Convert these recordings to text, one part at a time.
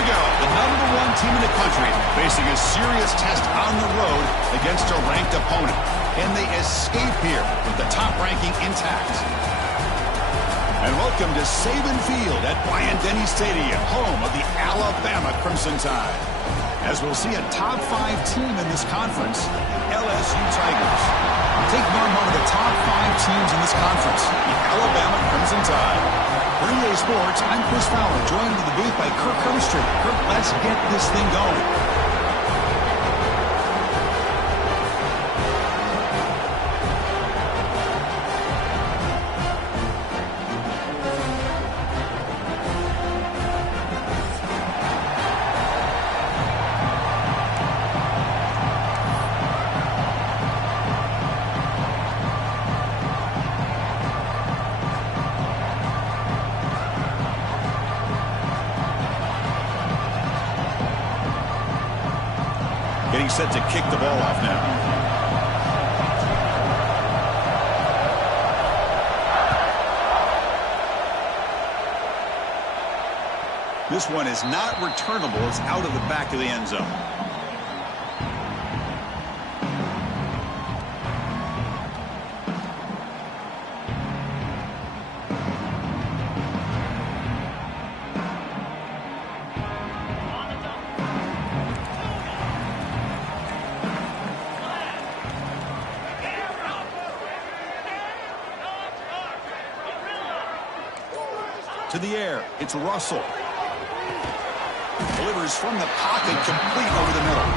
we go. The #1 team in the country facing a serious test on the road against a ranked opponent. Can they escape here with the top ranking intact? And welcome to Saban Field at Bryant-Denny Stadium, home of the Alabama Crimson Tide. As we'll see a top 5 team in this conference, LSU Tigers. Taking on one of the top 5 teams in this conference, the Alabama Crimson Tide. For EA Sports, I'm Chris Fowler, joined in the booth by Kirk Herbstreit. Kirk, let's get this thing going. Getting set to kick the ball off now. This one is not returnable. It's out of the back of the end zone. To the air, it's Russell. Delivers from the pocket, complete over the middle.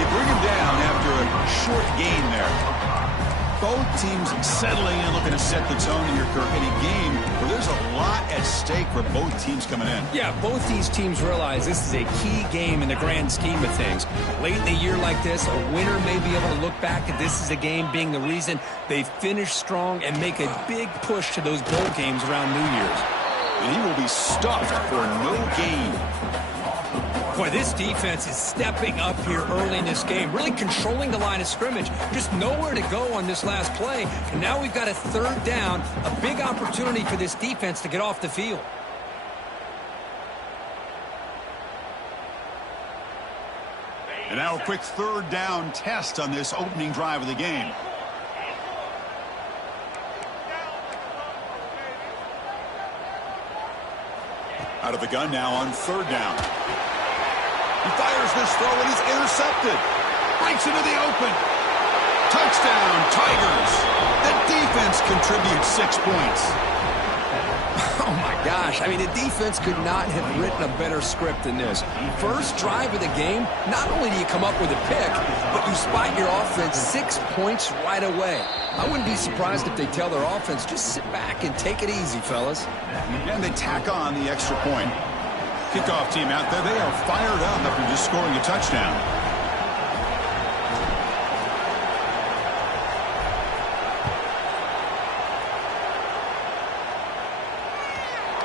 They bring him down after a short gain there. Both teams settling in, looking to set the tone here, Kirk, in a game where there's a lot at stake for both teams coming in. Yeah, both these teams realize this is a key game in the grand scheme of things. Late in the year like this, a winner may be able to look back at this as a game being the reason they finish strong and make a big push to those bowl games around New Year's. And he will be stuffed for no gain. Boy, this defense is stepping up here early in this game, really controlling the line of scrimmage. Just nowhere to go on this last play. And now we've got a 3rd down, a big opportunity for this defense to get off the field. And now a quick 3rd down test on this opening drive of the game. Out of the gun now on 3rd down. He fires this throw and it's intercepted. Breaks into the open. Touchdown, Tigers. The defense contributes 6 points. Oh, my gosh. I mean, the defense could not have written a better script than this. First drive of the game, not only do you come up with a pick, but you spot your offense 6 points right away. I wouldn't be surprised if they tell their offense, just sit back and take it easy, fellas. And they tack on the extra point. Kickoff team out there, they are fired up after just scoring a touchdown.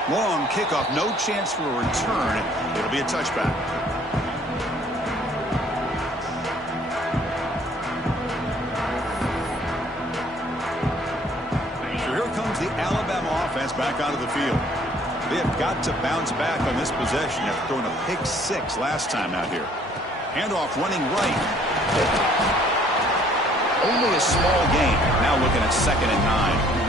Long kickoff, no chance for a return. It'll be a touchback. So here comes the Alabama offense back onto the field. They have got to bounce back on this possession after throwing a pick 6 last time out here. Handoff running right. Only a small gain. Now looking at 2nd and 9.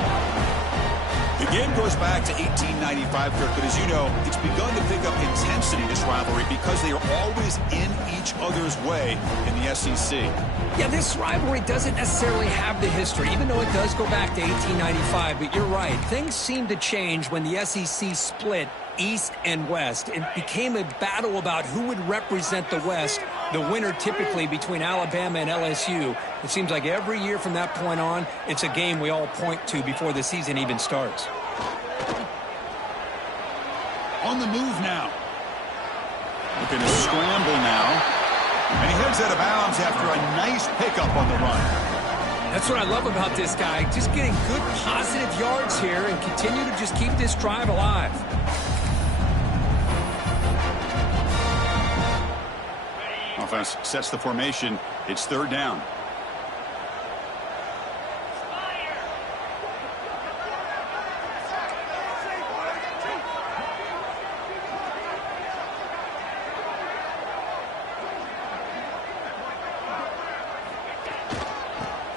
The game goes back to 1895, Kirk, but as you know, it's begun to pick up intensity, this rivalry, because they are always in each other's way in the SEC. Yeah, this rivalry doesn't necessarily have the history, even though it does go back to 1895, but you're right. Things seem to change when the SEC split East and West. It became a battle about who would represent the West, the winner typically between Alabama and LSU. It seems like every year from that point on, it's a game we all point to before the season even starts. On the move now. Looking to scramble now. And he heads out of bounds after a nice pickup on the run. That's what I love about this guy. Just getting good positive yards here and continue to just keep this drive alive. Offense sets the formation. It's 3rd down.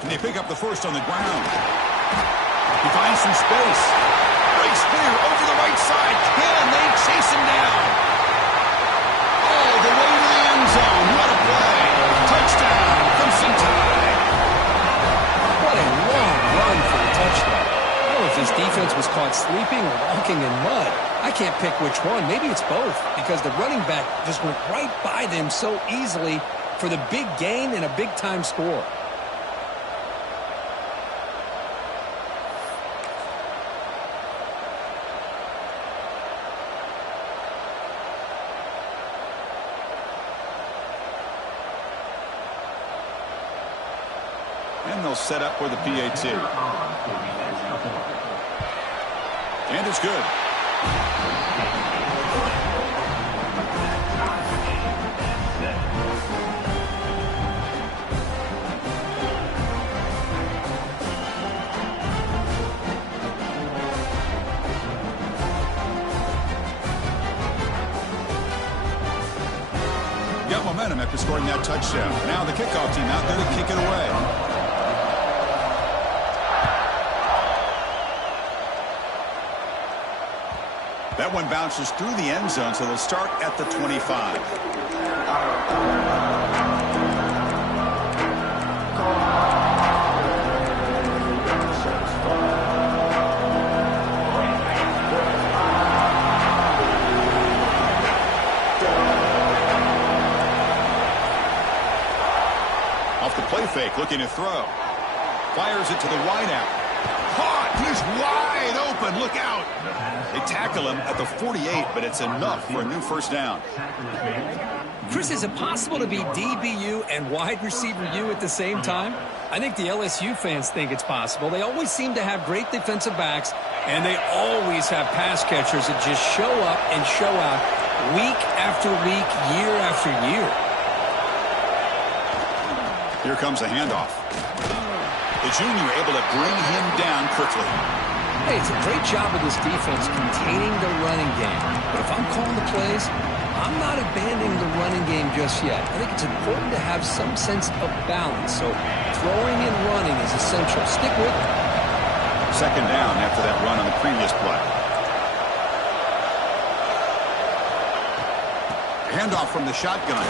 And they pick up the first on the ground. He finds some space. Breaks clear over the right side. Can they chase him down? All the way to the end zone. What a play. Touchdown, Crimson Tide. What a long run for the touchdown. I don't know if his defense was caught sleeping or walking in mud. I can't pick which one. Maybe it's both, because the running back just went right by them so easily for the big gain and a big-time score. And they'll set up for the PAT. And it's good. Got momentum after scoring that touchdown. Now the kickoff team out there to kick it away. That one bounces through the end zone, so they'll start at the 25. Off the play fake, looking to throw. Fires it to the wideout. Caught! He's wide open. Look out! They tackle him at the 48, but it's enough for a new first down. Chris, is it possible to be DBU and wide receiver U at the same time? I think the LSU fans think it's possible. They always seem to have great defensive backs, and they always have pass catchers that just show up and show out week after week, year after year. Here comes a handoff. The junior able to bring him down quickly. Hey, it's a great job of this defense containing the running game. But if I'm calling the plays, I'm not abandoning the running game just yet. I think it's important to have some sense of balance. So throwing and running is essential. Stick with it. Second down after that run on the previous play. Handoff from the shotgun.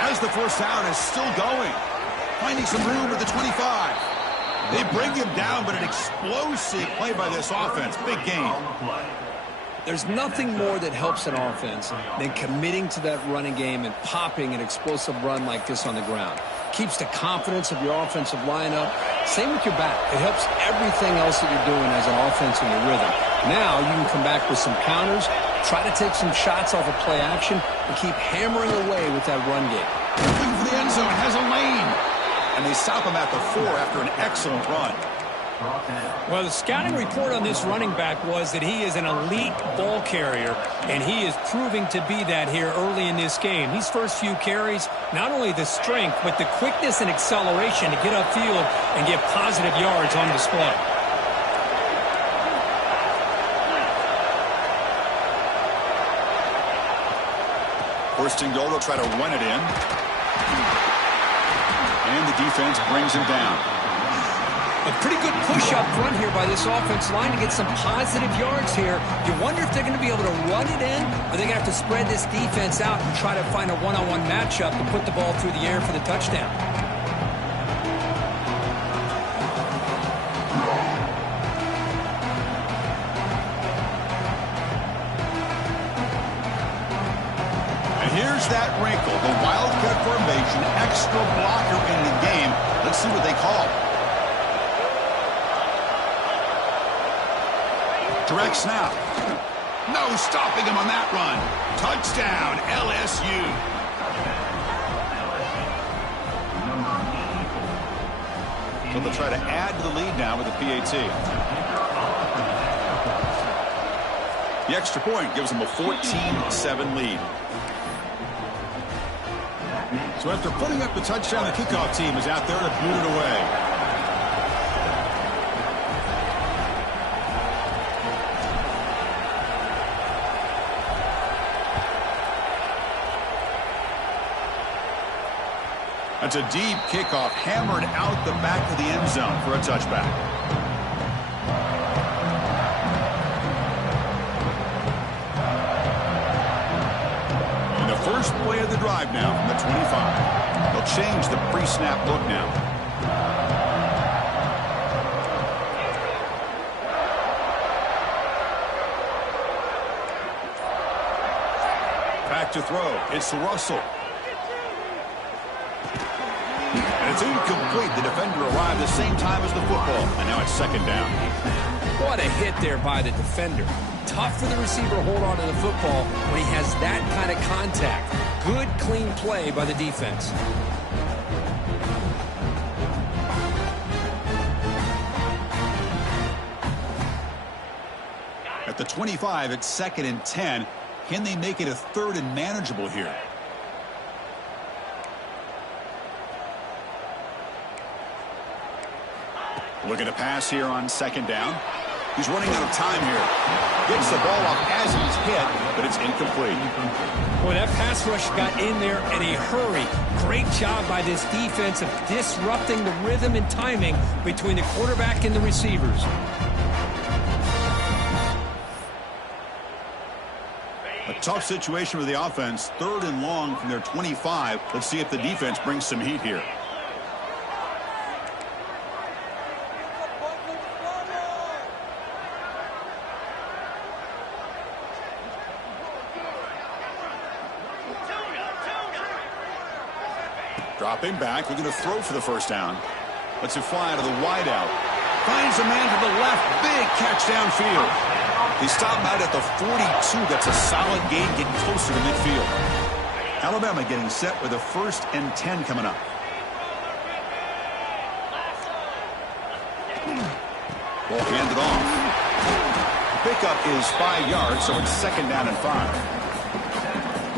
As the first down is still going. Finding some room at the 25. They bring him down, but an explosive play by this offense. Big gain. There's nothing more that helps an offense than committing to that running game and popping an explosive run like this on the ground. Keeps the confidence of your offensive lineup. Same with your back. It helps everything else that you're doing as an offense in your rhythm. Now you can come back with some counters, try to take some shots off of play action, and keep hammering away with that run game. Looking for the end zone, has a lane. And they stop him at the 4 after an excellent run. Well, the scouting report on this running back was that he is an elite ball carrier, and he is proving to be that here early in this game. These first few carries, not only the strength, but the quickness and acceleration to get upfield and get positive yards on display. First and goal, they'll try to run it in. And the defense brings him down. A pretty good push up front here by this offense line to get some positive yards here. You wonder if they're going to be able to run it in, or they're going to have to spread this defense out and try to find a one-on-one matchup to put the ball through the air for the touchdown. And here's that wrinkle, the Wildcat formation, extra blocker in the game. Let's see what they call. Direct snap. No stopping him on that run. Touchdown, LSU. So they'll try to add to the lead now with the PAT. The extra point gives them a 14-7 lead. So after putting up the touchdown, the kickoff team is out there to boot it away. That's a deep kickoff, hammered out the back of the end zone for a touchback. And the first play of the drive now from the 25. They'll change the pre-snap look now. Back to throw. It's Russell. And it's incomplete. The defender arrived the same time as the football. And now it's second down. What a hit there by the defender. Tough for the receiver to hold on to the football when he has that kind of contact. Good, clean play by the defense. At the 25, it's 2nd and 10. Can they make it a 3rd and manageable here? Look at the pass here on 2nd down. He's running out of time here. Gets the ball off as he's hit, but it's incomplete. Boy, that pass rush got in there in a hurry. Great job by this defense of disrupting the rhythm and timing between the quarterback and the receivers. A tough situation for the offense. 3rd and long from their 25. Let's see if the defense brings some heat here. Dropping back, looking to throw for the first down. Lets it fly to the wideout. Finds a man to the left. Big catch downfield. He stopped out at the 42. That's a solid gain, getting closer to midfield. Alabama getting set with a 1st and 10 coming up. Ball handed off. Pickup is 5 yards, so it's 2nd down and 5.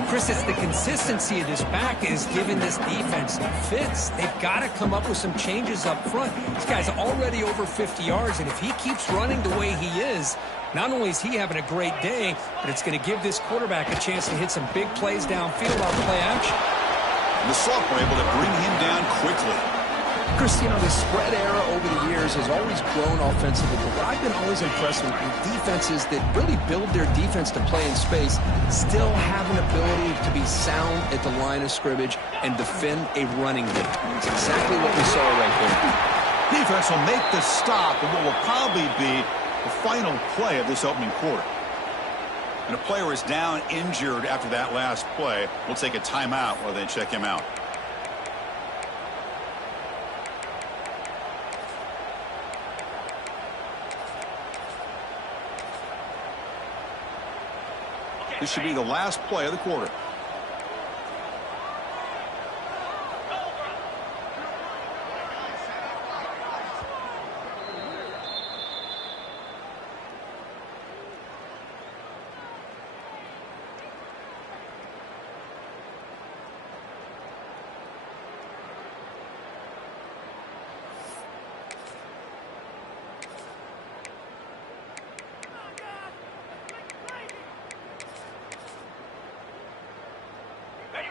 Chris, it's the consistency of this back is giving this defense fits. They've got to come up with some changes up front. This guy's already over 50 yards, and if he keeps running the way he is, not only is he having a great day, but it's going to give this quarterback a chance to hit some big plays downfield on play action. And the sophomore able to bring him down quickly. Chris, you know, the spread era over the years has always grown offensively, but what I've been always impressed with defenses that really build their defense to play in space still have an ability to be sound at the line of scrimmage and defend a running game. It's exactly what we saw right there. Defense will make the stop of what will probably be the final play of this opening quarter. And a player is down injured after that last play. We'll take a timeout while they check him out. This should be the last play of the quarter.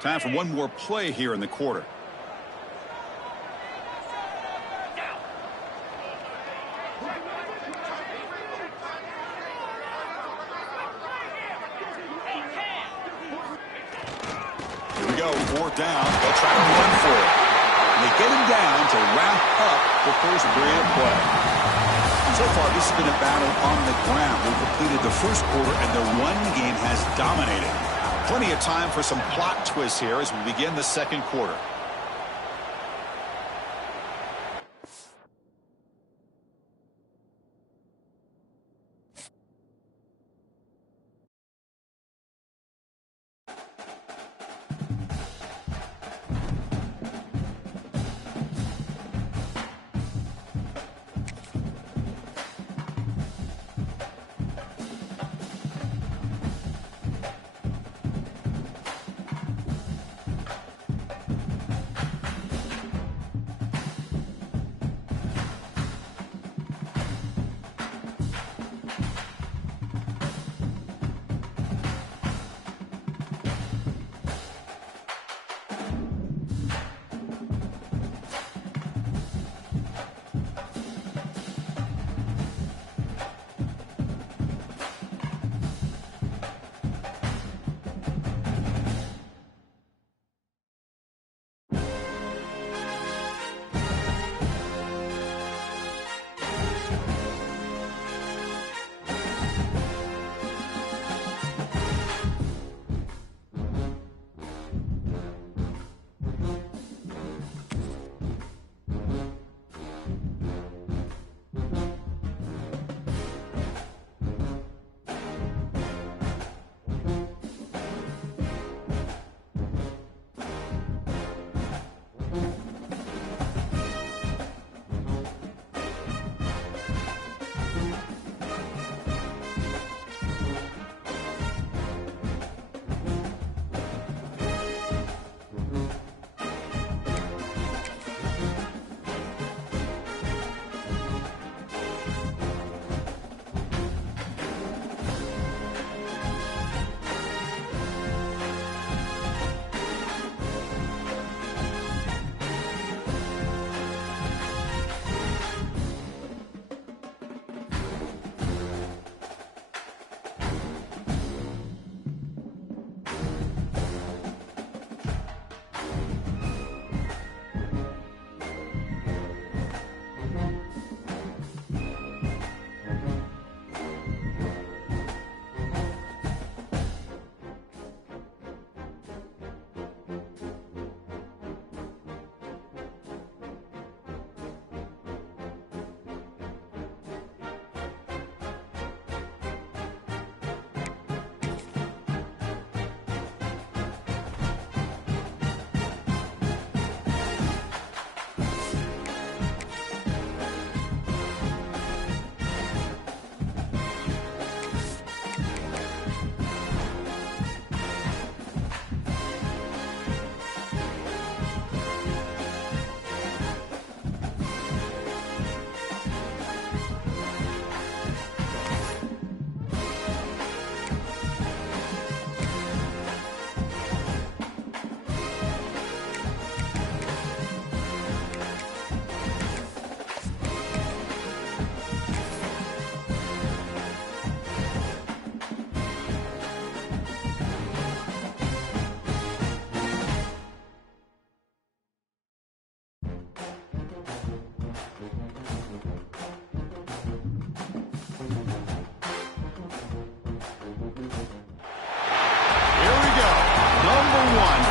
Time for one more play here in the quarter. Here we go, 4th down. They'll try to run for it. And they get him down to wrap up the first period of play. So far, this has been a battle on the ground. We've completed the first quarter, and the run game has dominated. Plenty of time for some plot twists here as we begin the second quarter.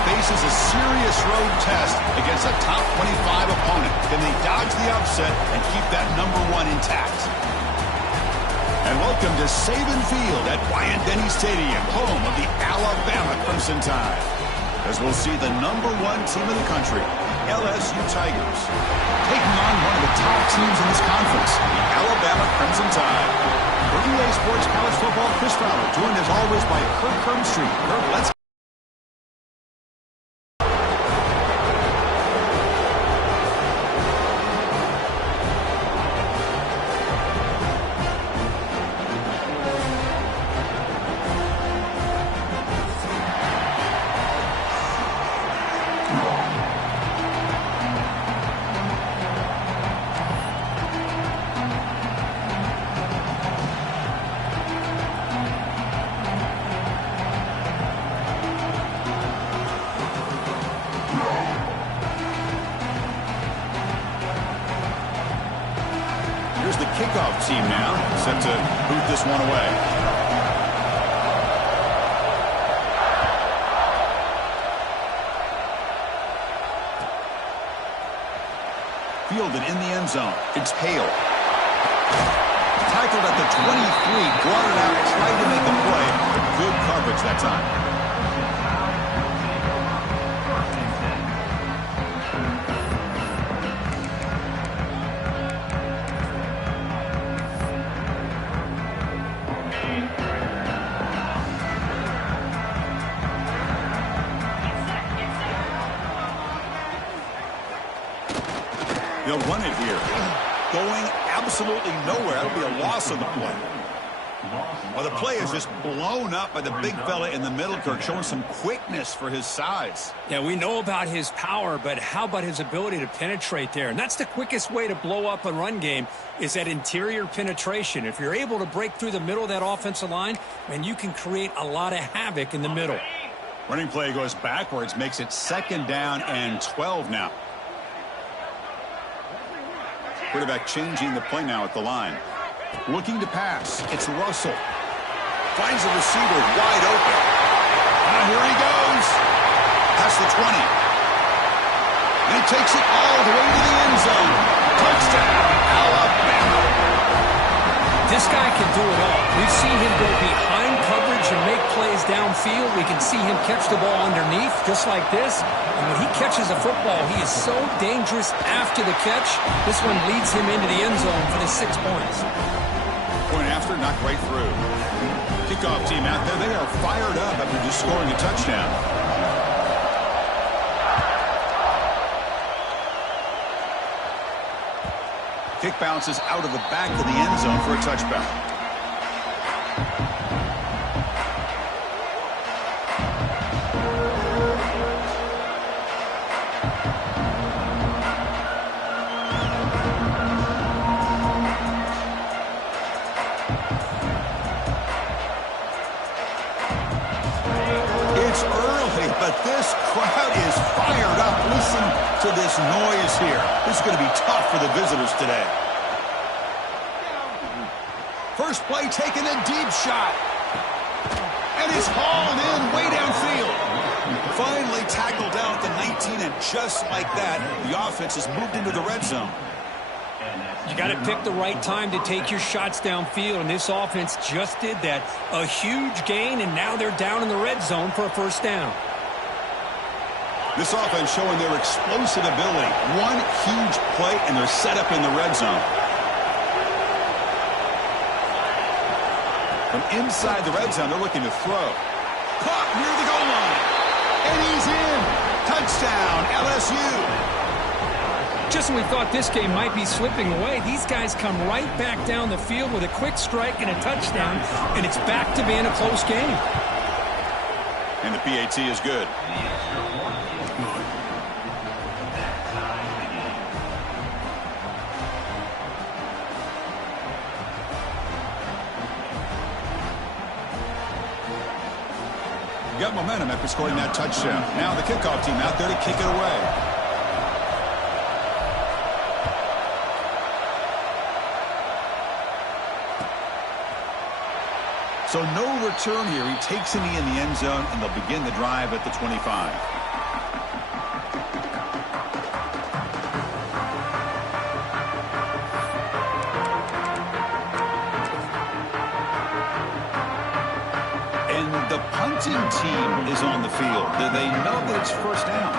faces a serious road test against a top 25 opponent. Can they dodge the upset and keep that #1 intact? And welcome to Saban Field at Bryant-Denny Stadium, home of the Alabama Crimson Tide, as we'll see the #1 team in the country, LSU Tigers, taking on one of the top teams in this conference, the Alabama Crimson Tide. For EA Sports College Football, Chris Fowler, joined as always by Kirk Herbstreit. Kirk, let's the kickoff team now, set to boot this one away. Fielded in the end zone. It's Hale. Tackled at the 23, brought it out, tried to make a play, but good coverage that time. They'll run it here. Going absolutely nowhere. That'll be a loss of the play. Well, the play is just blown up by the big fella in the middle, Kirk, showing some quickness for his size. Yeah, we know about his power, but how about his ability to penetrate there? And that's the quickest way to blow up a run game, is that interior penetration. If you're able to break through the middle of that offensive line, then you can create a lot of havoc in the middle. Running play goes backwards, makes it 2nd down and 12 now. Quarterback changing the play now at the line. Looking to pass. It's Russell. Finds the receiver wide open. And here he goes. Past the 20. And he takes it all the way to the end zone. Touchdown, Alabama. This guy can do it all. We've seen him go behind coverage and make plays downfield. We can see him catch the ball underneath, just like this. And when he catches a football, he is so dangerous after the catch. This one leads him into the end zone for the 6 points. Point after, knocked right through. Kickoff team out there. They are fired up after just scoring a touchdown. Kick bounces out of the back of the end zone for a touchback. It's early, but this crowd is fired up. Listen to this noise here. This is going to be tough for the visitors today. First play, taking a deep shot. And it's hauled in way downfield. Finally tackled down at the 19, and just like that, the offense has moved into the red zone. You got to pick the right time to take your shots downfield, and this offense just did that. A huge gain, and now they're down in the red zone for a 1st down. This offense showing their explosive ability. One huge play, and they're set up in the red zone. From inside the red zone, they're looking to throw. Caught near the goal line. And he's in. Touchdown, LSU. Just when we thought this game might be slipping away, these guys come right back down the field with a quick strike and a touchdown, and it's back to being a close game. And the PAT is good. Got momentum after scoring that touchdown. Now the kickoff team out there to kick it away. So no return here. He takes a knee in the end zone, and they'll begin the drive at the 25. punting team is on the field. Do they know that it's first down?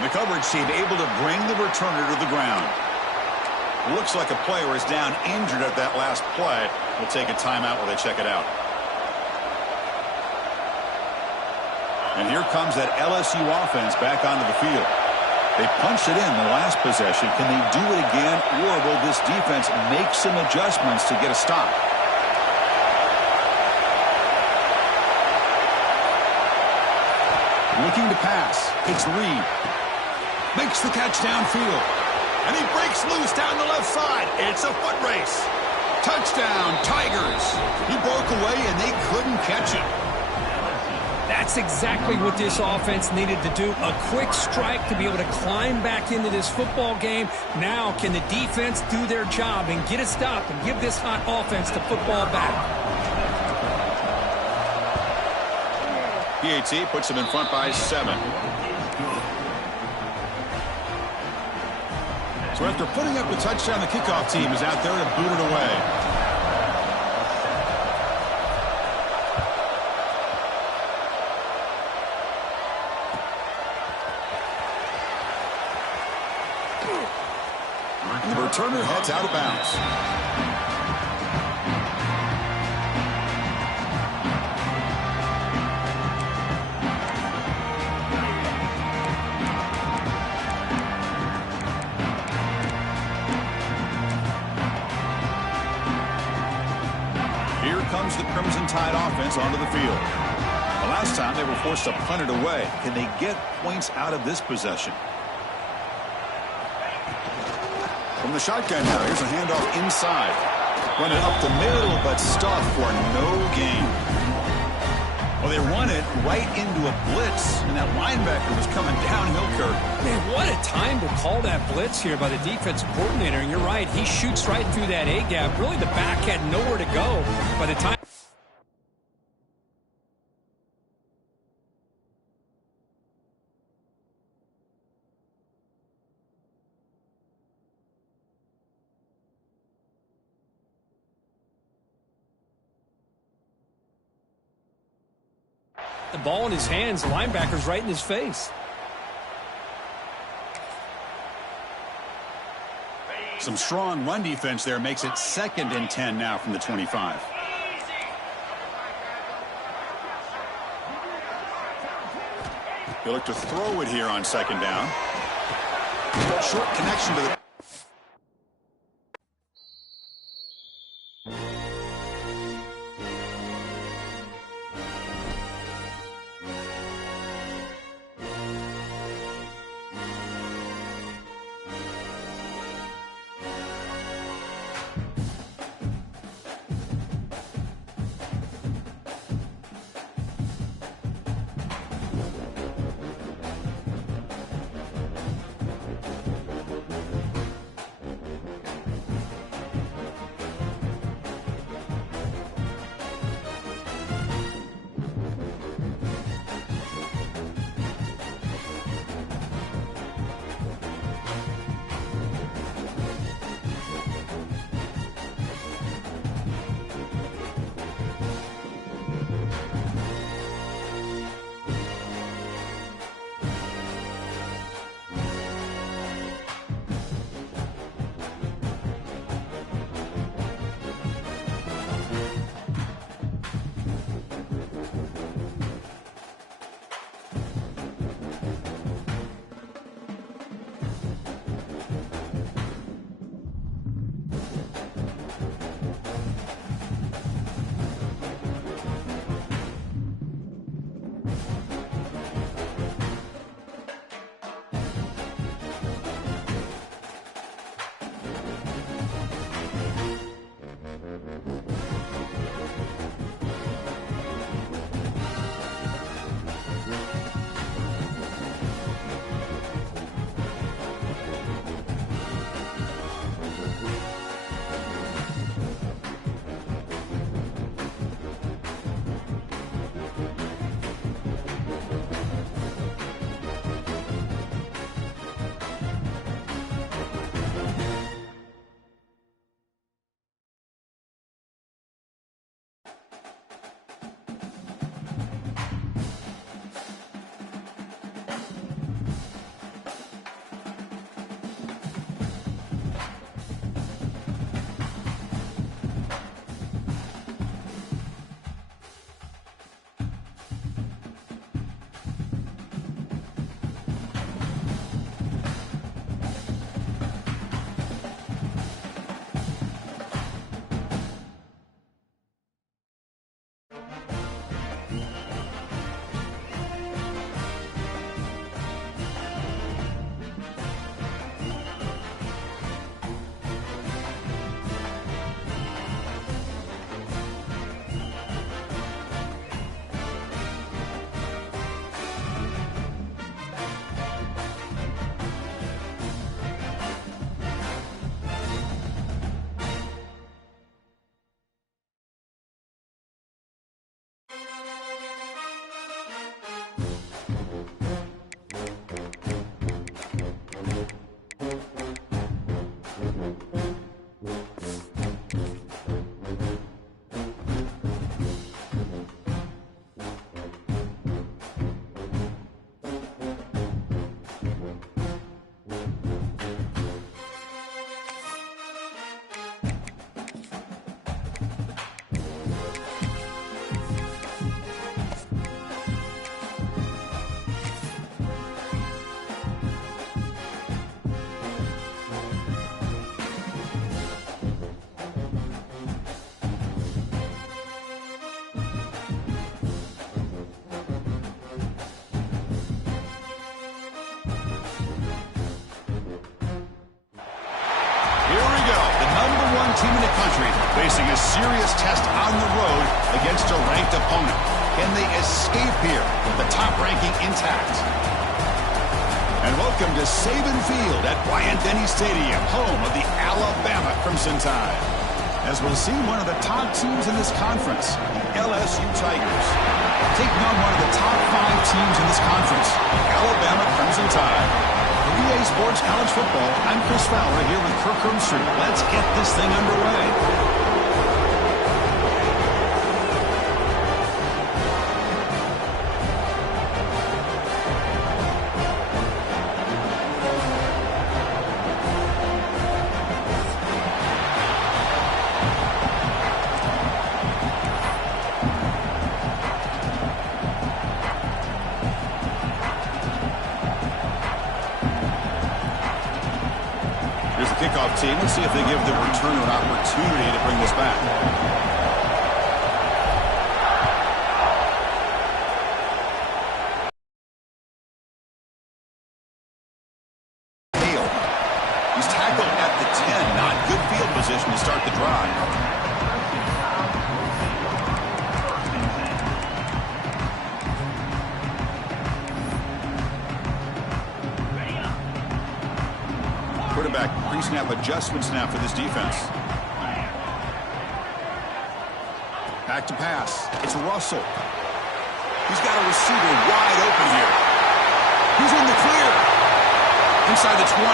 The coverage team able to bring the returner to the ground. Looks like a player is down injured at that last play. We'll take a timeout while they check it out. And here comes that LSU offense back onto the field. They punched it in the last possession. Can they do it again, or will this defense make some adjustments to get a stop? Looking to pass. It's Reed. Makes the catch downfield. And he breaks loose down the left side. It's a foot race. Touchdown, Tigers. He broke away, and they couldn't catch him. That's exactly what this offense needed to do. A quick strike to be able to climb back into this football game. Now can the defense do their job and get a stop and give this hot offense the football back? PAT puts them in front by 7. So after putting up the touchdown, the kickoff team is out there to boot it away. The returner heads out of bounds. Here comes the Crimson Tide offense onto the field. The last time they were forced to punt it away. Can they get points out of this possession? From the shotgun now, here's a handoff inside. Running up the middle, but stuffed for no gain. Well, they run it right into a blitz, and that linebacker was coming downhill, Kirk. Man, what a time to call that blitz here by the defensive coordinator. And you're right, he shoots right through that A-gap. Really, the back had nowhere to go by the time. The ball in his hands, the linebacker's right in his face. Some strong run defense there makes it 2nd and 10 now from the 25. They look to throw it here on 2nd down. Short connection to the... team in the country facing a serious test on the road against a ranked opponent. Can they escape here with the top ranking intact? And welcome to Saban Field at Bryant-Denny Stadium, home of the Alabama Crimson Tide. As we'll see one of the top teams in this conference, the LSU Tigers, taking on one of the top 5 teams in this conference, the Alabama Crimson Tide. For EA Sports College Football, I'm Chris Fowler here with Kirk Herbstreit. Let's get this thing underway. Kickoff team. Let's see if they give the returner an opportunity to bring this back. Hale. He's tackled at the 10. Not good field position to start the drive. Quarterback pre-snap adjustment snap for this defense. Back to pass. It's Russell. He's got a receiver wide open here. He's in the clear. Inside the 20.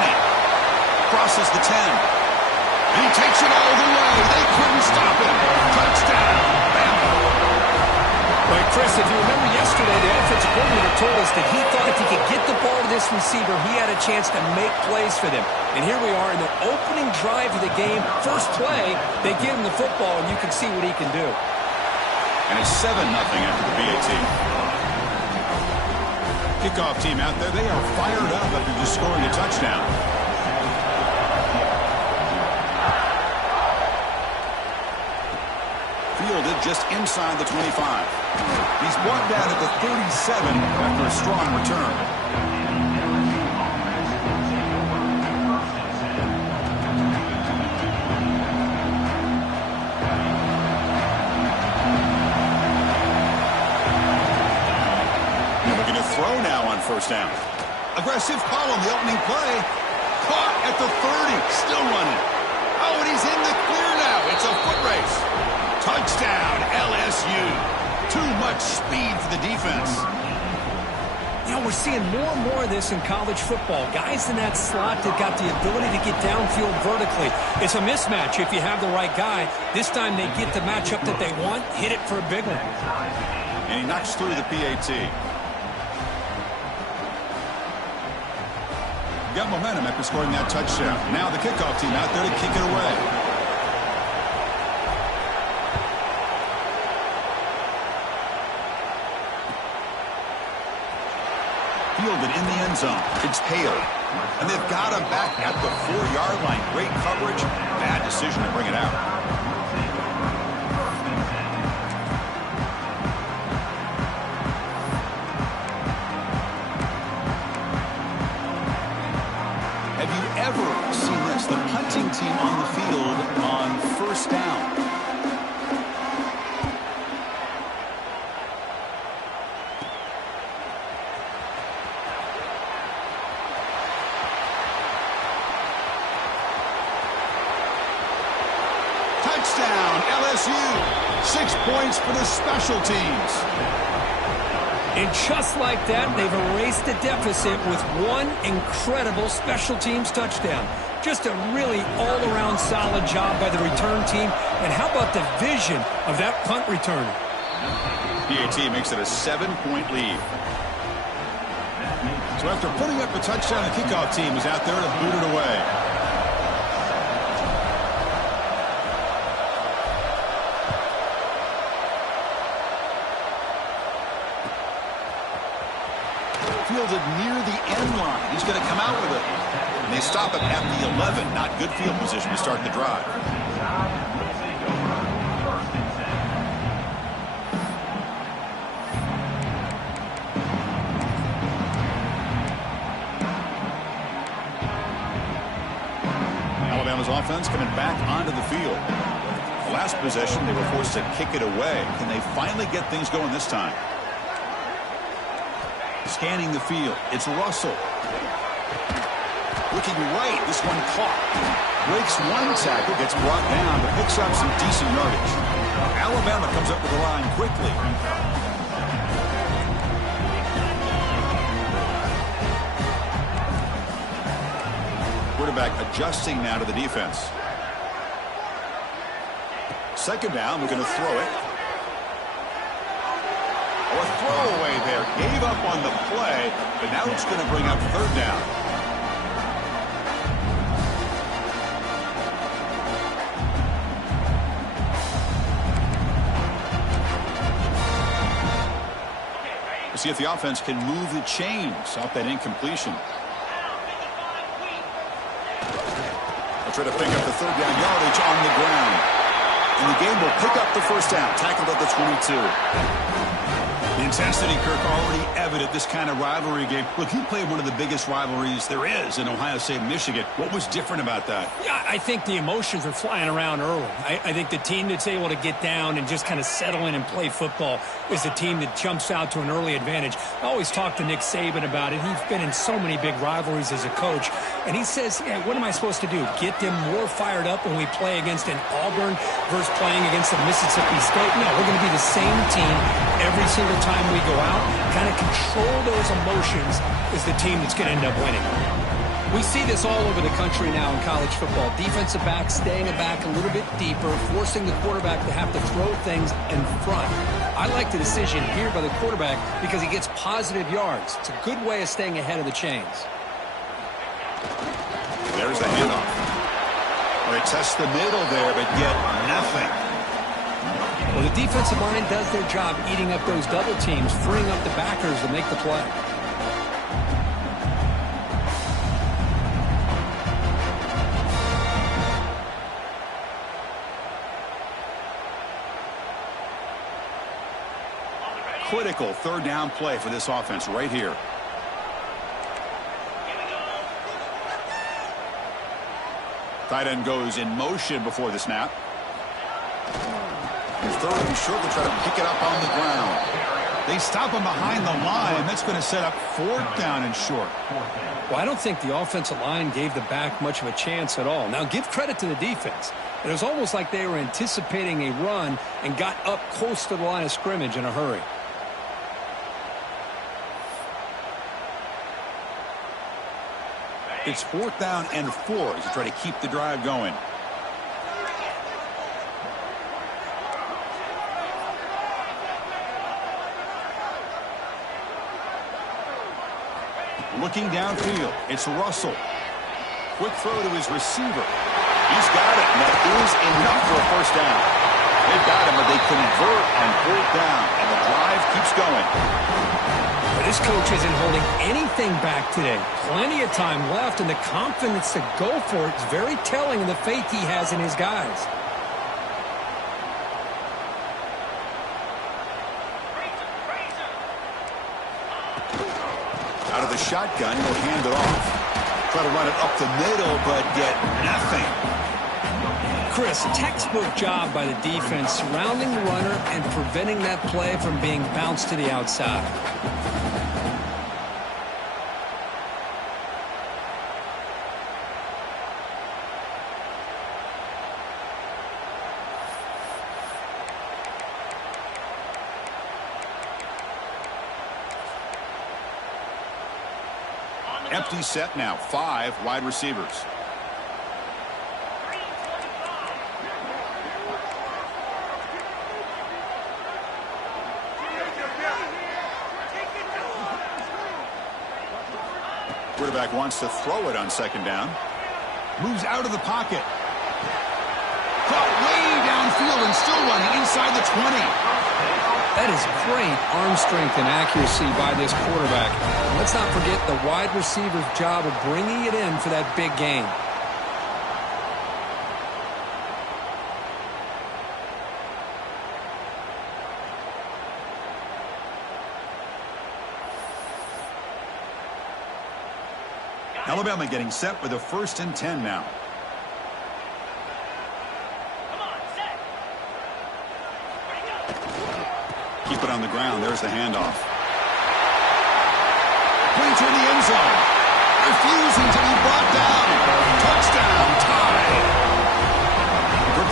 Crosses the 10. And he takes it all the way. They couldn't stop him. Touchdown. Bama. Right, Chris, if you remember yesterday, the offensive coordinator told us that he thought if he could get the ball to this receiver, he had a chance to make plays for them. And here we are in the opening drive of the game. First play, they give him the football, and you can see what he can do. And it's 7-0 after the BAT. Kickoff team out there, they are fired up after just scoring a touchdown. Fielded just inside the 25. He's brought down at the 37 after a strong return. And looking to throw now on first down. Aggressive call on the opening play. Caught at the 30. Still running. Oh, and he's in the clear now. It's a foot race. Touchdown, LSU. Too much speed for the defense. You know, we're seeing more and more of this in college football. Guys in that slot that got the ability to get downfield vertically. It's a mismatch if you have the right guy. This time they get the matchup that they want, hit it for a big one. And he knocks through the PAT. Got momentum after scoring that touchdown. Now the kickoff team out there to kick it away. Fielded in the end zone. It's Hale. And they've got him back at the 4-yard line. Great coverage. Bad decision to bring it out. Have you ever seen this? The punting team on the field on first down. Touchdown, LSU. 6 points for the special teams. And just like that, they've erased the deficit with one incredible special teams touchdown. Just a really all-around solid job by the return team. And how about the vision of that punt returner? PAT makes it a 7-point lead. So after putting up a touchdown, the kickoff team is out there to boot it away. Fielded near the end line. He's going to come out with it. And they stop him at the 11. Not good field position to start the drive. Alabama's offense Suns coming back onto the field. Last possession, they were forced to kick it away. Can they finally get things going this time? Scanning the field. It's Russell. Looking right. This one caught. Breaks one tackle, gets brought down, but picks up some decent yardage. Alabama comes up with the line quickly. Quarterback adjusting now to the defense. Second down, we're going to throw it. A throwaway there. Gave up on the play, but now it's going to bring up third down. See if the offense can move the chains off that incompletion. They'll try to pick up the third down yardage on the ground. And the game will pick up the first down, tackled at the 22. The intensity, Kirk, already evident this kind of rivalry game. Look, you played one of the biggest rivalries there is in Ohio State and Michigan. What was different about that? Yeah, I think the emotions are flying around early. I think the team that's able to get down and just kind of settle in and play football is the team that jumps out to an early advantage. I always talk to Nick Saban about it. He's been in so many big rivalries as a coach. And he says, yeah, what am I supposed to do? Get them more fired up when we play against an Auburn versus playing against a Mississippi State? No, we're going to be the same team every single time we go out. Kind of control those emotions is the team that's going to end up winning. We see this all over the country now in college football. Defensive backs staying back a little bit deeper, forcing the quarterback to have to throw things in front. I like the decision here by the quarterback because he gets positive yards. It's a good way of staying ahead of the chains. There's the handoff. They test the middle there, but get nothing. Well, the defensive line does their job eating up those double teams, freeing up the backers to make the play. Critical third down play for this offense right here. Tight end goes in motion before the snap. Third and short, they try to pick it up on the ground. They stop him behind the line. That's going to set up fourth down and short. Well, I don't think the offensive line gave the back much of a chance at all. Now, give credit to the defense. It was almost like they were anticipating a run and got up close to the line of scrimmage in a hurry. It's fourth down and 4 as you try to keep the drive going. Looking downfield, it's Russell. Quick throw to his receiver. He's got it, and that is enough for a first down. They've got him, but they convert on fourth down, and the drive keeps going. But this coach isn't holding anything back today. Plenty of time left, and the confidence to go for it is very telling of the faith he has in his guys. Out of the shotgun, he'll hand it off. Try to run it up the middle, but get nothing. Chris, textbook job by the defense surrounding the runner and preventing that play from being bounced to the outside. Empty set now, 5 wide receivers. Quarterback wants to throw it on second down. Moves out of the pocket. Caught way downfield and still running inside the 20. That is great arm strength and accuracy by this quarterback. And let's not forget the wide receiver's job of bringing it in for that big gain. Alabama getting set with a 1st and 10 now. Keep it on the ground. There's the handoff. Brings her in the end zone. Refusing to be brought down. Touchdown, tie.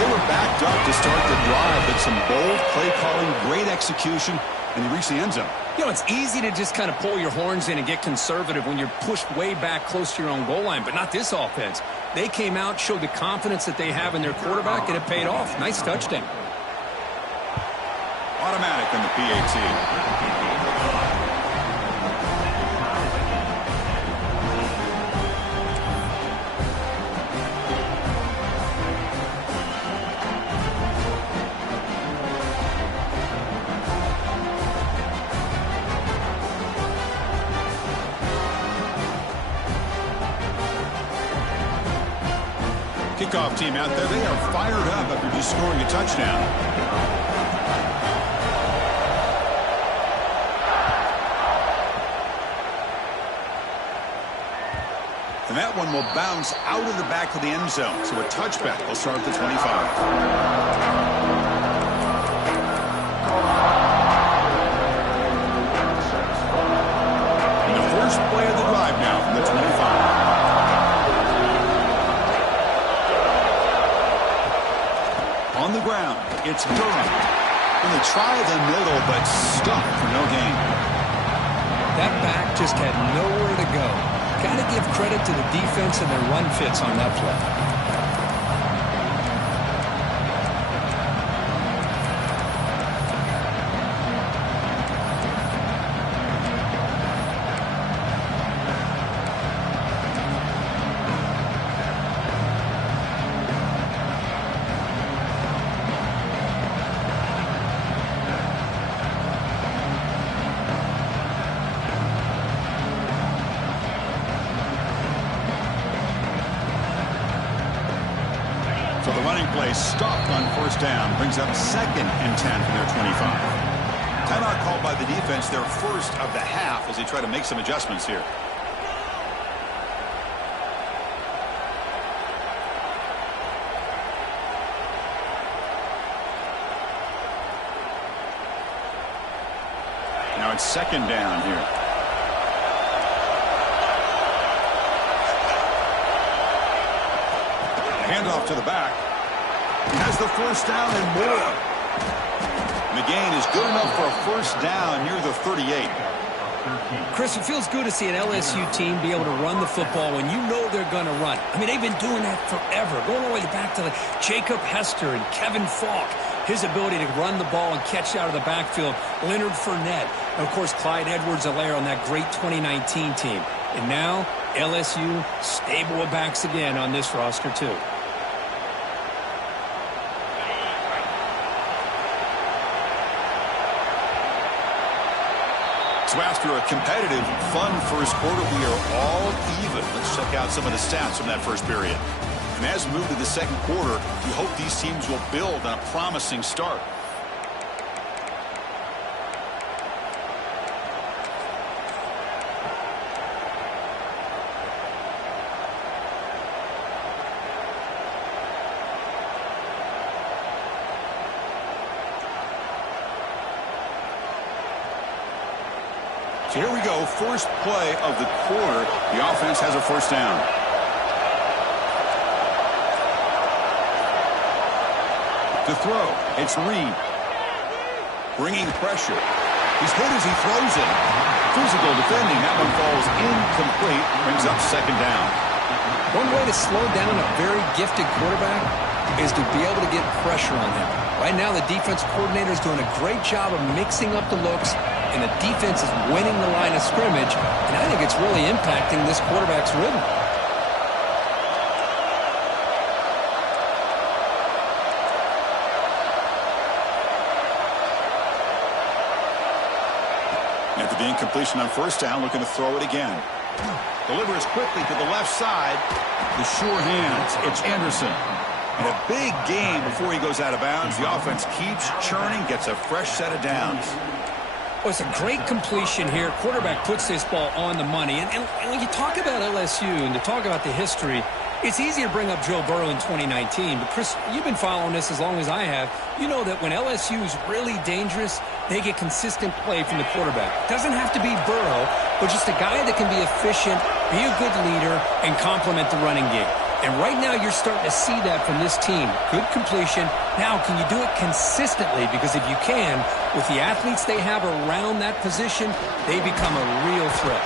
They were backed up to start the drive, but some bold play calling, great execution, and they reached the end zone. You know, it's easy to just kind of pull your horns in and get conservative when you're pushed way back close to your own goal line, but not this offense. They came out, showed the confidence that they have in their quarterback, and it paid off. Nice touchdown. Automatic in the PAT. Kickoff team out there, they are fired up after just scoring a touchdown. And that one will bounce out of the back of the end zone. So a touchback will start at the 25. And the first play of the drive now from the 25. On the ground, it's Durham. And they try the middle, but stuck for no gain. That back just had nowhere to go. Got to give credit to the defense and their run fits on that play. So the running play stopped on first down, brings up 2nd and 10 from their 25. Timeout called by the defense, their first of the half as they try to make some adjustments here. Now it's 2nd down here. Handoff to the back. He has the first down and more. McGain is good enough for a first down near the 38. Chris, it feels good to see an LSU team be able to run the football when you know they're going to run. I mean, they've been doing that forever, going all the way back to like Jacob Hester and Kevin Falk. His ability to run the ball and catch out of the backfield. Leonard Fournette. And, of course, Clyde Edwards-Helaire on that great 2019 team. And now, LSU stable of backs again on this roster, too. So after a competitive, fun first quarter, we are all even. Let's check out some of the stats from that first period. And as we move to the second quarter, we hope these teams will build on a promising start. So here we go, first play of the quarter. The offense has a first down. To throw, it's Reed. Bringing pressure. He's hit as he throws it. Physical defending, that one falls incomplete. Brings up 2nd down. One way to slow down a very gifted quarterback is to be able to get pressure on him. Right now, the defense coordinator is doing a great job of mixing up the looks, and the defense is winning the line of scrimmage, and I think it's really impacting this quarterback's rhythm. After the incompletion on first down, looking to throw it again. Delivers quickly to the left side. The sure hands. It's Anderson. And a big gain before he goes out of bounds. The offense keeps churning, gets a fresh set of downs. Well, it's a great completion here. Quarterback puts this ball on the money. And when you talk about LSU and to talk about the history, It's easy to bring up Joe Burrow in 2019, but Chris, you've been following this as long as I have. You know that when LSU is really dangerous, they get consistent play from the quarterback. Doesn't have to be Burrow, but just a guy that can be efficient, be a good leader, and complement the running game. And right now you're starting to see that from this team. Good completion. Now, can you do it consistently? Because if you can, with the athletes they have around that position, they become a real threat.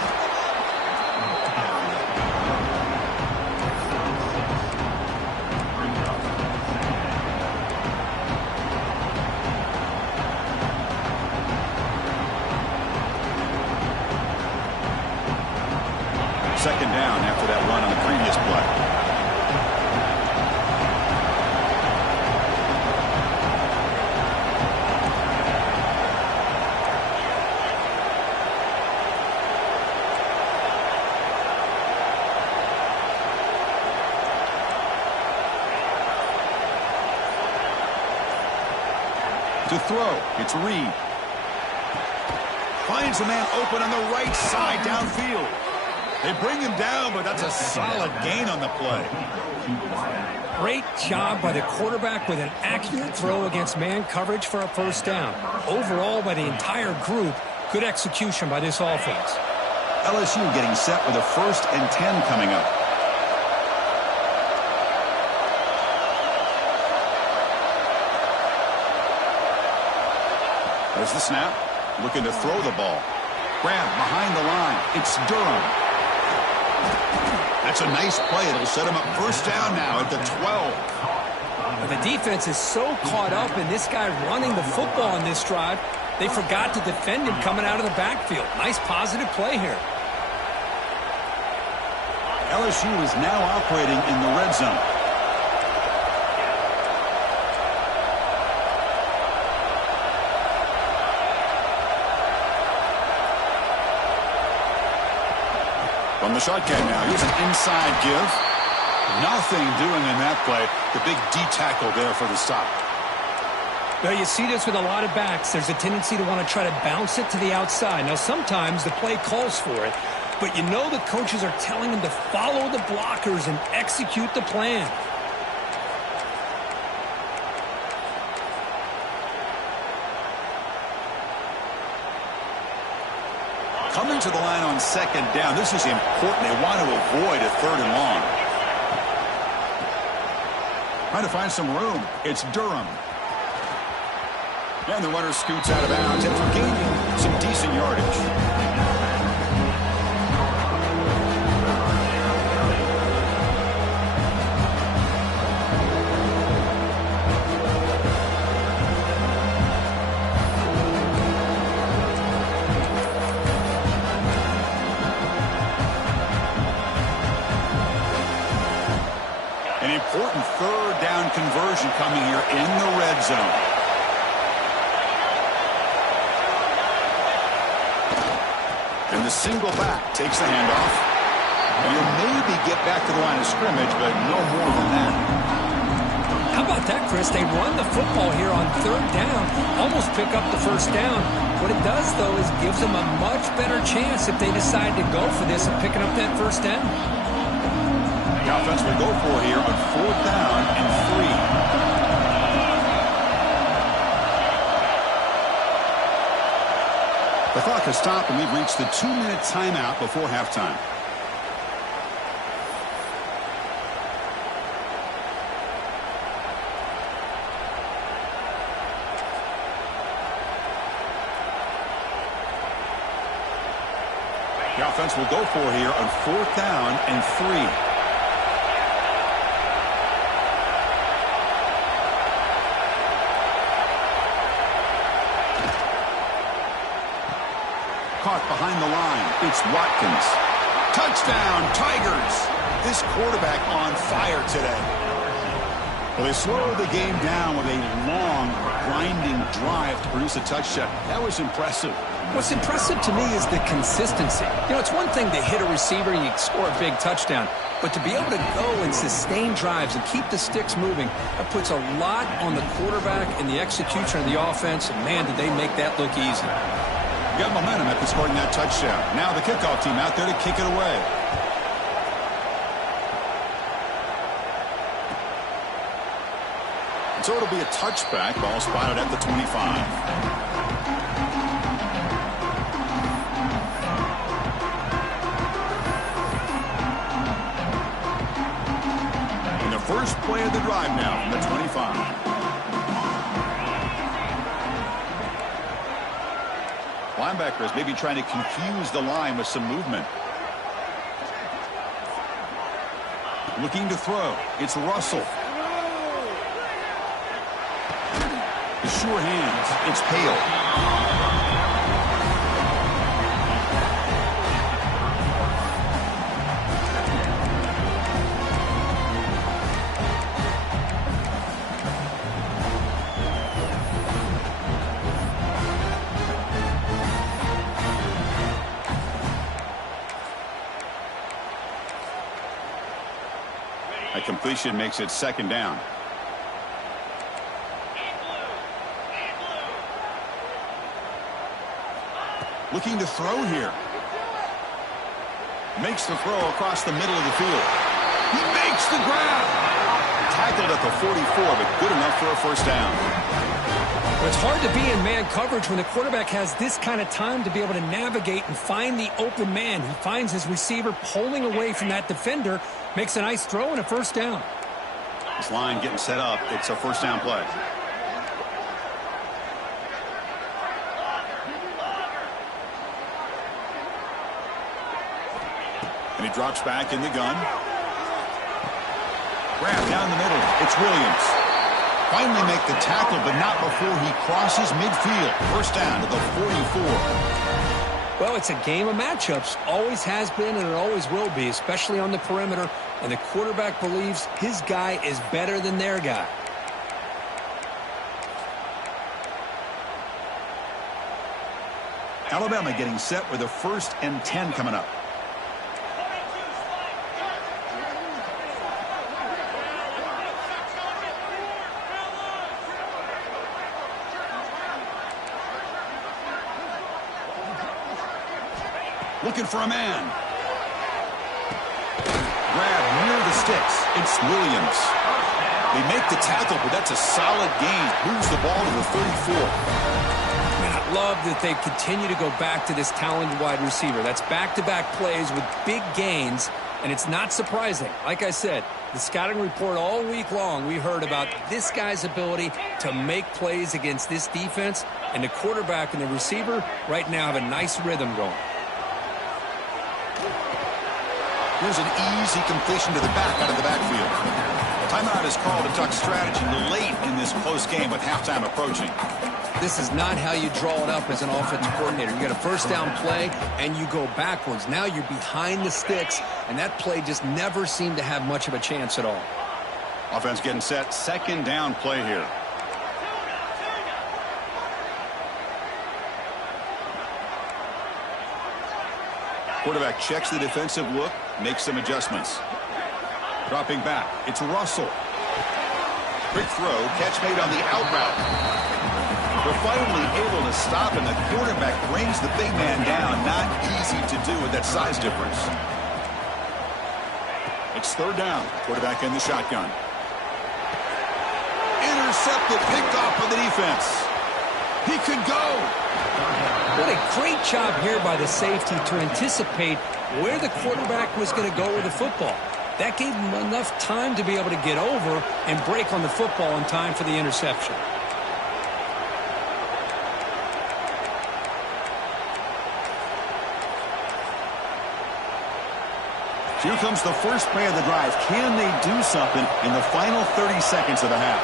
Second down after that run on the previous play. To throw, it's Reed. Finds a man open on the right side downfield. They bring him down, but that's a solid gain on the play. Great job by the quarterback with an accurate throw against man coverage for a first down. Overall, by the entire group, good execution by this offense. LSU getting set with a 1st and 10 coming up. There's the snap. Looking to throw the ball. Grab behind the line. It's Durham. That's a nice play. It'll set him up first down now at the 12. But the defense is so caught up in this guy running the football on this drive, they forgot to defend him coming out of the backfield. Nice positive play here. LSU is now operating in the red zone. From the shotgun now, here's an inside give. Nothing doing in that play. The big D tackle there for the stop. Now you see this with a lot of backs. There's a tendency to want to try to bounce it to the outside. Now sometimes the play calls for it, but you know the coaches are telling them to follow the blockers and execute the plan. Coming to the line on second down. This is important. They want to avoid a 3rd and long. Trying to find some room. It's Durham. And the runner scoots out of bounds after gaining some decent yardage. An important 3rd down conversion coming here in the red zone. And the single back takes the handoff. And he'll maybe get back to the line of scrimmage, but no more than that. How about that, Chris? They run the football here on 3rd down, almost pick up the first down. What it does, though, is gives them a much better chance if they decide to go for this and picking up that first down. The offense will go for here on 4th down and 3. The clock has stopped, and we've reached the 2-minute timeout before halftime. The offense will go for here on 4th down and 3. Caught behind the line. It's Watkins. Touchdown, Tigers. This quarterback on fire today. Well, they slowed the game down with a long, grinding drive to produce a touchdown. That was impressive. What's impressive to me is the consistency. You know, it's one thing to hit a receiver and you score a big touchdown, but to be able to go and sustain drives and keep the sticks moving, that puts a lot on the quarterback and the execution of the offense, and man, did they make that look easy. Got momentum after scoring that touchdown. Now the kickoff team out there to kick it away. So it'll be a touchback. Ball spotted at the 25. First play of the drive now from the 25. Linebackers maybe trying to confuse the line with some movement. Looking to throw. It's Russell. The sure hands. It's Hale. A completion makes it second down. Looking to throw here. Makes the throw across the middle of the field. He makes the grab. Tackled at the 44, but good enough for a first down. It's hard to be in man coverage when the quarterback has this kind of time to be able to navigate and find the open man. He finds his receiver pulling away from that defender, makes a nice throw and a first down. This line getting set up. It's a first down play. And he drops back in the gun. Grab down the middle. It's Williams. Finally make the tackle, but not before he crosses midfield. First down to the 44. Well, it's a game of matchups. Always has been, and it always will be, especially on the perimeter. And the quarterback believes his guy is better than their guy. Alabama getting set with a 1st and 10 coming up. Looking for a man. Grab near the sticks. It's Williams. They make the tackle, but that's a solid gain. Moves the ball to the 34. I love that they continue to go back to this talented wide receiver. That's back-to-back plays with big gains, and it's not surprising. Like I said, the scouting report all week long, we heard about this guy's ability to make plays against this defense, and the quarterback and the receiver right now have a nice rhythm going. Here's an easy completion to the back out of the backfield. Timeout is called to talk strategy late in this close game with halftime approaching. This is not how you draw it up as an offensive coordinator. You get a first down play, and you go backwards. Now you're behind the sticks, and that play just never seemed to have much of a chance at all. Offense getting set. Second down play here. Quarterback checks the defensive look, makes some adjustments. Dropping back, it's Russell. Quick throw, catch made on the out route. They're finally able to stop, and the quarterback brings the big man down. Not easy to do with that size difference. It's third down. Quarterback in the shotgun. Intercepted, picked off by the defense. He could go. What a great job here by the safety to anticipate where the quarterback was going to go with the football. That gave him enough time to be able to get over and break on the football in time for the interception. Here comes the first play of the drive. Can they do something in the final 30 seconds of the half?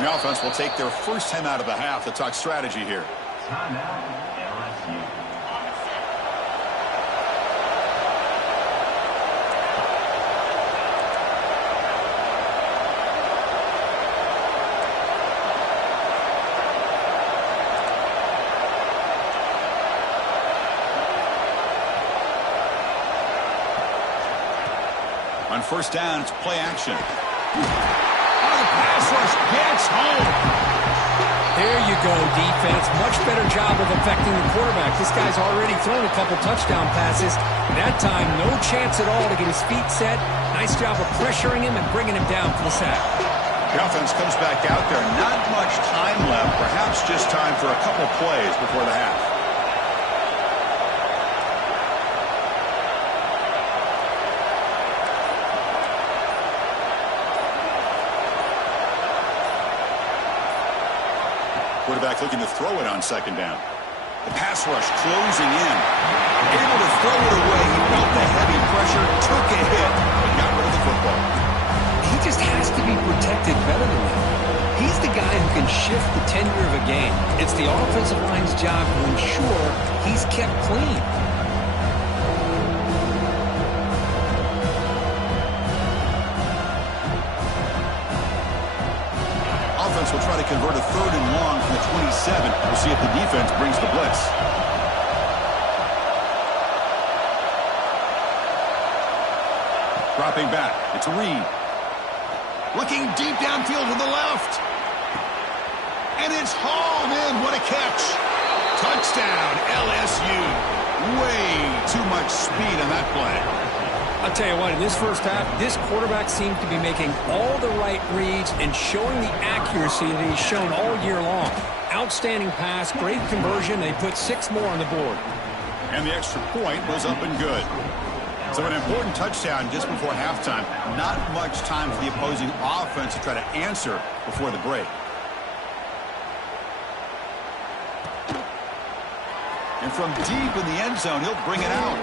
The offense will take their first time out of the half to talk strategy here. On first down, it's play action. The pass rush gets home. There you go, defense. Much better job of affecting the quarterback. This guy's already thrown a couple touchdown passes. That time, no chance at all to get his feet set. Nice job of pressuring him and bringing him down for the sack. The offense comes back out there. Not much time left. Perhaps just time for a couple plays before the half. Quarterback looking to throw it on second down. The pass rush closing in. Able to throw it away. He felt the heavy pressure, took a hit, and got rid of the football. He just has to be protected better than that. He's the guy who can shift the tenure of a game. It's the offensive line's job to ensure he's kept clean. Offense will try to convert a 3rd and long from the 27. We'll see if the defense brings the blitz. Dropping back. It's Reed. Looking deep downfield to the left. And it's hauled in. What a catch. Touchdown, LSU. Way too much speed on that play. I'll tell you what, in this first half, this quarterback seems to be making all the right reads and showing the accuracy that he's shown all year long. Outstanding pass, great conversion. They put 6 more on the board. And the extra point was up and good. So an important touchdown just before halftime. Not much time for the opposing offense to try to answer before the break. And from deep in the end zone, he'll bring it out.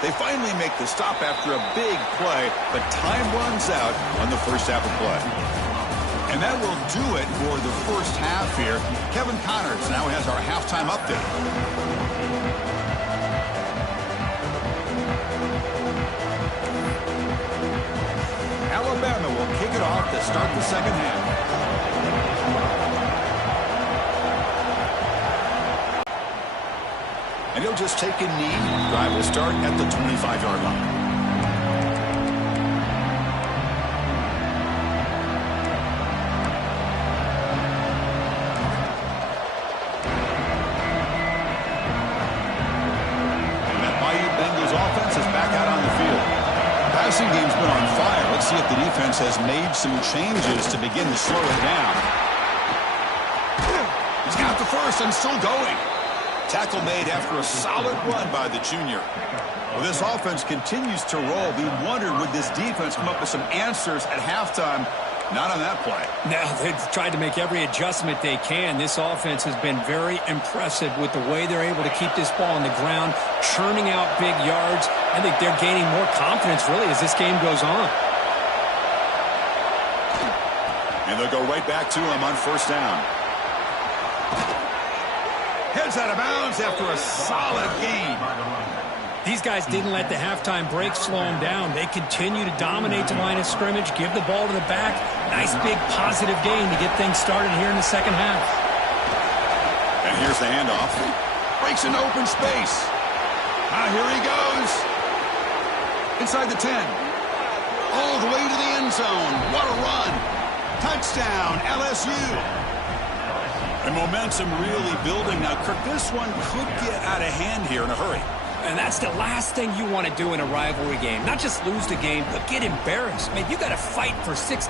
They finally make the stop after a big play, but time runs out on the first half of play. And that will do it for the first half here. Kevin Connors now has our halftime update. Alabama will kick it off to start the second half. And he'll just take a knee. Drive will start at the 25-yard line. And that Bayou Bengals offense is back out on the field. Passing game's been on fire. Let's see if the defense has made some changes to begin to slow it down. He's got the first and still going. Tackle made after a solid run by the junior. Well, this offense continues to roll. We wondered, would this defense come up with some answers at halftime? Not on that play. No, they've tried to make every adjustment they can. This offense has been very impressive with the way they're able to keep this ball on the ground, churning out big yards. I think they're gaining more confidence, really, as this game goes on. And they'll go right back to him on first down. Heads out of bounds after a solid gain. These guys didn't let the halftime break slow them down. They continue to dominate the line of scrimmage, give the ball to the back. Nice big positive gain to get things started here in the second half. And here's the handoff. Breaks an open space. Here he goes. Inside the 10. All the way to the end zone. What a run. Touchdown, LSU. And momentum really building. Now, Kirk, this one could get out of hand here in a hurry. And that's the last thing you want to do in a rivalry game. Not just lose the game, but get embarrassed. Man, you got to fight for 6